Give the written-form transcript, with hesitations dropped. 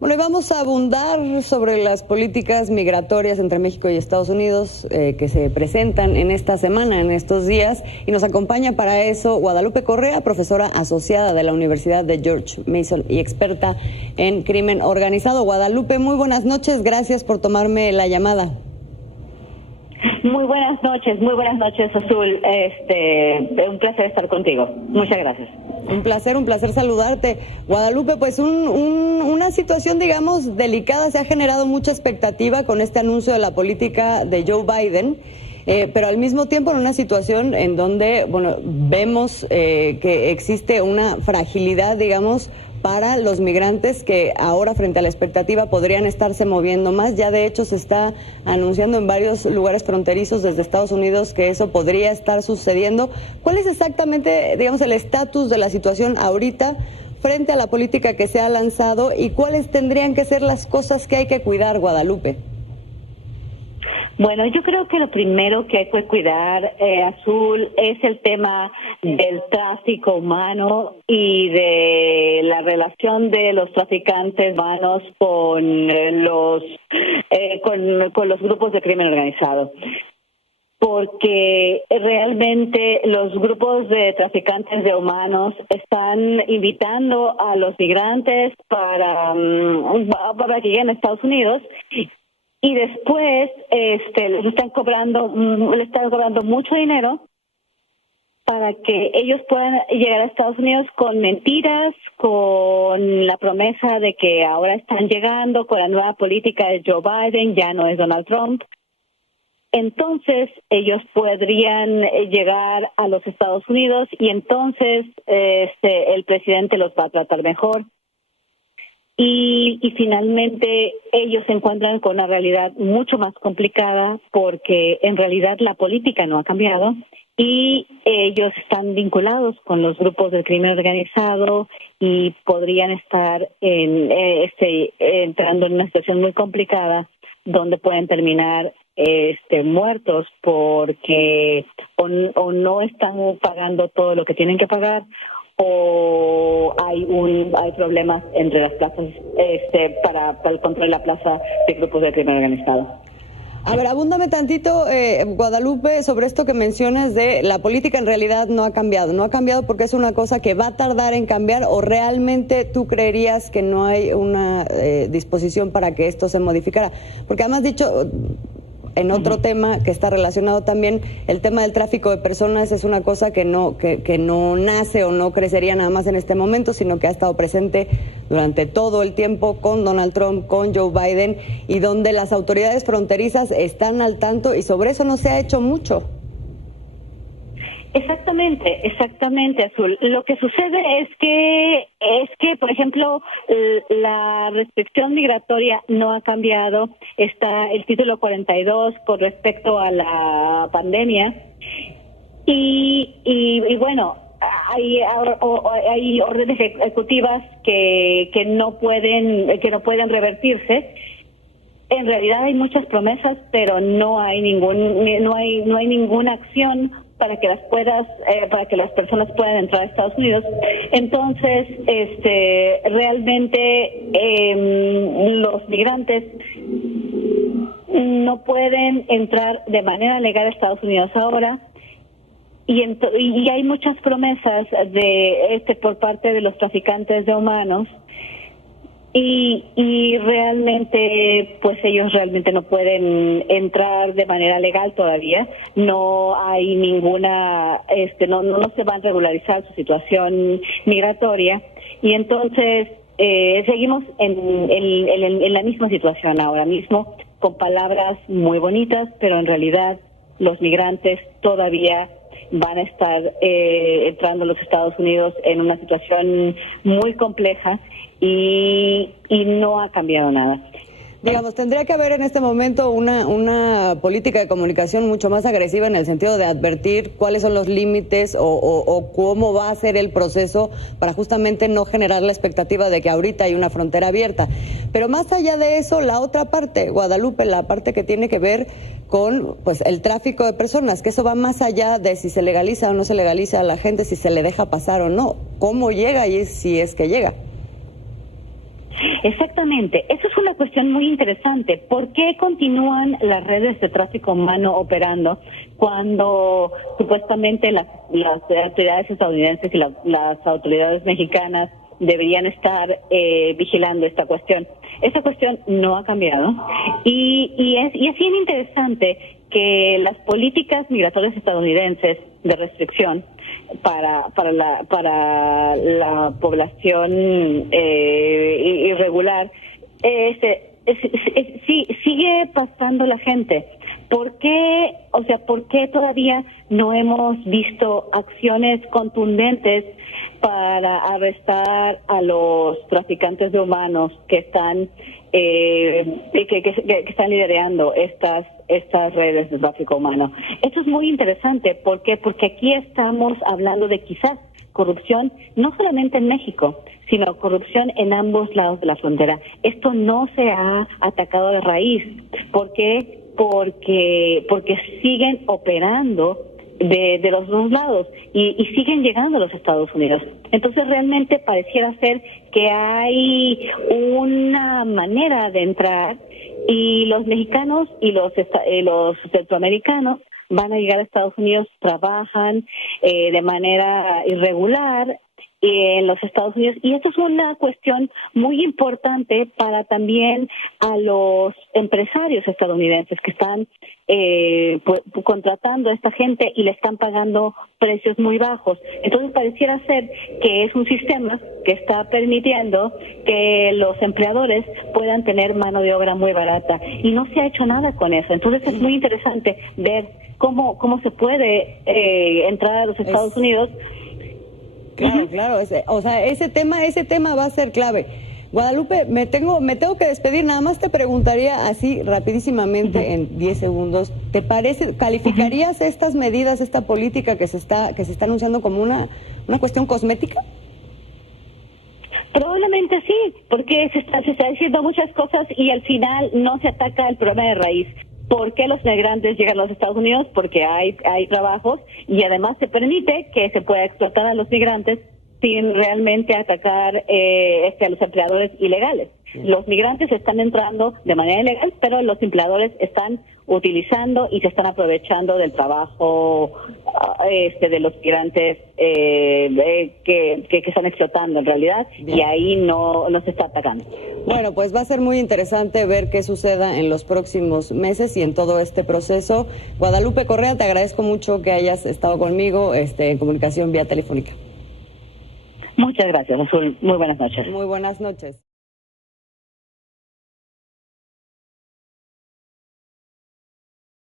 Bueno, y vamos a abundar sobre las políticas migratorias entre México y Estados Unidos que se presentan en esta semana, en estos días, y nos acompaña para eso Guadalupe Correa, profesora asociada de la Universidad de George Mason y experta en crimen organizado. Guadalupe, muy buenas noches, gracias por tomarme la llamada. Muy buenas noches, Azul. Un placer estar contigo. Muchas gracias. Un placer saludarte. Guadalupe, pues una situación, digamos, delicada. Se ha generado mucha expectativa con este anuncio de la política de Joe Biden, pero al mismo tiempo en una situación en donde, bueno, vemos que existe una fragilidad, digamos, para los migrantes que ahora frente a la expectativa podrían estarse moviendo más. Ya de hecho se está anunciando en varios lugares fronterizos desde Estados Unidos que eso podría estar sucediendo. ¿Cuál es exactamente, digamos, el estatus de la situación ahorita frente a la política que se ha lanzado y cuáles tendrían que ser las cosas que hay que cuidar, Guadalupe? Bueno, yo creo que lo primero que hay que cuidar, Azul, es el tema del tráfico humano y de la relación de los traficantes humanos con los grupos de crimen organizado. Porque realmente los grupos de traficantes de humanos están invitando a los migrantes para que lleguen a Estados Unidos. Y después les están cobrando mucho dinero para que ellos puedan llegar a Estados Unidos con mentiras, con la promesa de que ahora están llegando con la nueva política de Joe Biden, ya no es Donald Trump. Entonces ellos podrían llegar a los Estados Unidos y entonces el presidente los va a tratar mejor. Y finalmente ellos se encuentran con una realidad mucho más complicada porque en realidad la política no ha cambiado y ellos están vinculados con los grupos del crimen organizado y podrían estar entrando en una situación muy complicada donde pueden terminar muertos porque o no están pagando todo lo que tienen que pagar o hay problemas entre las plazas para el control de la plaza de grupos de crimen organizado. A ver, abúndame tantito, Guadalupe, sobre esto que mencionas de la política en realidad no ha cambiado. ¿No ha cambiado porque es una cosa que va a tardar en cambiar o realmente tú creerías que no hay una disposición para que esto se modificara? Porque además dicho... En otro tema que está relacionado también, el tema del tráfico de personas es una cosa que no nace o no crecería nada más en este momento, sino que ha estado presente durante todo el tiempo con Donald Trump, con Joe Biden, y donde las autoridades fronterizas están al tanto y sobre eso no se ha hecho mucho. Exactamente, Azul. Lo que sucede es que, por ejemplo, la restricción migratoria no ha cambiado. Está el título 42 con respecto a la pandemia y bueno, hay órdenes ejecutivas que no pueden revertirse. En realidad hay muchas promesas, pero no hay ninguna acción para que las personas puedan entrar a Estados Unidos. Entonces, realmente los migrantes no pueden entrar de manera legal a Estados Unidos ahora. Y hay muchas promesas por parte de los traficantes de humanos. Y realmente, pues ellos realmente no pueden entrar de manera legal todavía. No hay ninguna, no se va a regularizar su situación migratoria. Y entonces seguimos en la misma situación ahora mismo, con palabras muy bonitas, pero en realidad los migrantes todavía van a estar entrando a los Estados Unidos en una situación muy compleja y no ha cambiado nada. Digamos, tendría que haber en este momento una política de comunicación mucho más agresiva en el sentido de advertir cuáles son los límites o cómo va a ser el proceso para justamente no generar la expectativa de que ahorita hay una frontera abierta. Pero más allá de eso, la otra parte, Guadalupe, la parte que tiene que ver con pues el tráfico de personas, que eso va más allá de si se legaliza o no se legaliza a la gente, si se le deja pasar o no, cómo llega y si es que llega. Exactamente, eso es una cuestión muy interesante. ¿Por qué continúan las redes de tráfico humano operando cuando supuestamente las autoridades estadounidenses y las autoridades mexicanas deberían estar vigilando esta cuestión? Esta cuestión no ha cambiado y es bien interesante que las políticas migratorias estadounidenses de restricción para la población irregular sigue pasando la gente. ¿Por qué todavía no hemos visto acciones contundentes para arrestar a los traficantes de humanos que están que están liderando estas redes de tráfico humano? Esto es muy interesante. ¿Por qué? Porque aquí estamos hablando de quizás corrupción no solamente en México, sino corrupción en ambos lados de la frontera. Esto no se ha atacado de raíz. ¿Por qué? Porque siguen operando de los dos lados y siguen llegando a los Estados Unidos. Entonces realmente pareciera ser que hay una manera de entrar y los mexicanos y los centroamericanos van a llegar a Estados Unidos, trabajan de manera irregular en los Estados Unidos, y esto es una cuestión muy importante para también a los empresarios estadounidenses que están contratando a esta gente y le están pagando precios muy bajos. Entonces pareciera ser que es un sistema que está permitiendo que los empleadores puedan tener mano de obra muy barata y no se ha hecho nada con eso. Entonces es muy interesante ver cómo se puede entrar a los Estados Unidos. Claro, ese tema va a ser clave. Guadalupe, me tengo que despedir, nada más te preguntaría así rapidísimamente en 10 segundos, ¿te parece, calificarías estas medidas, esta política que se está anunciando como una cuestión cosmética? Probablemente sí, porque se está diciendo muchas cosas y al final no se ataca el problema de raíz. ¿Por qué los migrantes llegan a los Estados Unidos? Porque hay trabajos y además se permite que se pueda explotar a los migrantes sin realmente atacar a los empleadores ilegales. Los migrantes están entrando de manera ilegal, pero los empleadores están utilizando y se están aprovechando del trabajo de los migrantes que están explotando en realidad. Bien. Y ahí no se está atacando. Bueno, pues va a ser muy interesante ver qué suceda en los próximos meses y en todo este proceso. Guadalupe Correa, te agradezco mucho que hayas estado conmigo en comunicación vía telefónica. Muchas gracias, Azul. Muy buenas noches. Muy buenas noches.